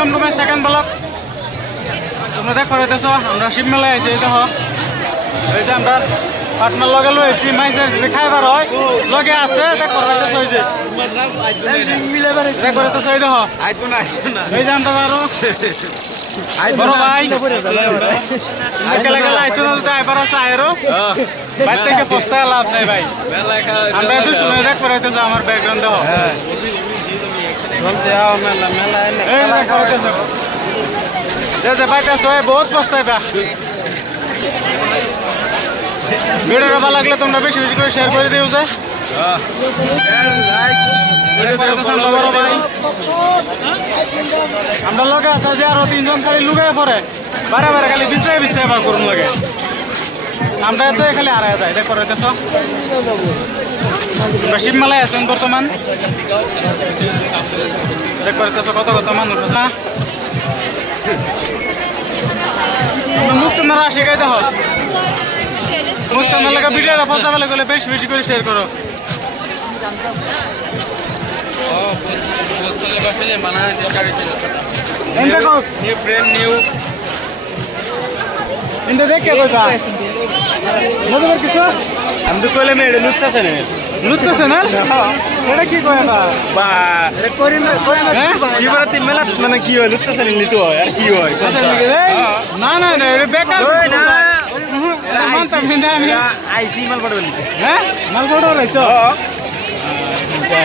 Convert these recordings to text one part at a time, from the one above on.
Welcome to my second blog. তোমরা দেখ করাইতেছ আমরা শিব মেলায় আইছি। দেখো এই যে আমরা পার্টনার লগে লইছি মাইজের খাইবার হয় লগে আছে দেখ করাইতেছ। ওই যে দেখ করাইতেছ এই দেখো এই যে আমরা আরো বড় ভাই গেলে গেলে আইসো না যদি আইবার আছে আয়েরও বাইর থেকে পোস্টায় লাভ নাই ভাই। আমরা একটু শুনে দেখ করাইতেছ আমার ব্যাকগ্রাউন্ড দেখো বহুত পস্তায় পা। ভিডিওটা ভালো লাগলে তোমরা বেশি বেশি করে শেয়ার করে দিও। যে আমরা লোকে আছে যে আরো তিনজন খালি লুকায় পরে বারে বারে খালি বিছায় বিছায় বার করুন লাগে। আমরা তো খালি আড়াই যায় দেখ করাইতেছ। শিব মেলায় আছেন বর্তমান দেখ করাইতেছ কত কত মানুষ না মুস্কানারা শিখাই দেখো মুস্কানের লাগে ভিডিওটা ফসা ফেলে গেলে বেশি বেশি করে শেয়ার করো। দেখে কিছু আমি তো কইলে মেয়ে লুচ্ছা চ্যানেল লুচ্ছা চ্যানেল এটা কি কয় না বা মেলা মানে কি হয় লুচ্ছা চ্যানেল নিতে হয় আর কি হয় না না না এটা বেকার আইসি মাল পাঠাবেন হ্যাঁ মাল পাঠাও রাইছো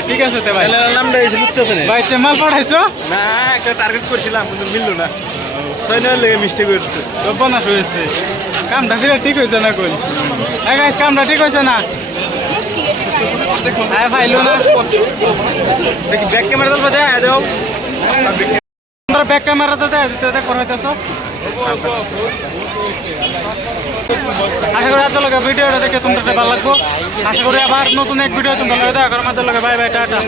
ঠিক আছে ভাই নামটা লুচ্ছা চ্যানেল ভাই মাল পাঠাইছো না একটা টার্গেট করছিলাম কিন্তু মিললো না 6 নয় লেগে মিস্টেক হয়েছে তো বনাস হয়েছে কামটা ফিরে ঠিক হয়েছে না কই গাইস কামটা ঠিক হয়েছে না আয় ফাইলো না দেখি ব্যাক ক্যামেরা তো বাজে আয় দাও আমরা ব্যাক ক্যামেরা তো যায় দিতে করাইতেছো। আশা করি এত লাগে ভিডিওটা দেখে তোমাদের ভালো লাগবো। আশা করি আবার নতুন এক ভিডিও তোমরা দেখা করার মাঝে লাগে। Bye bye tata.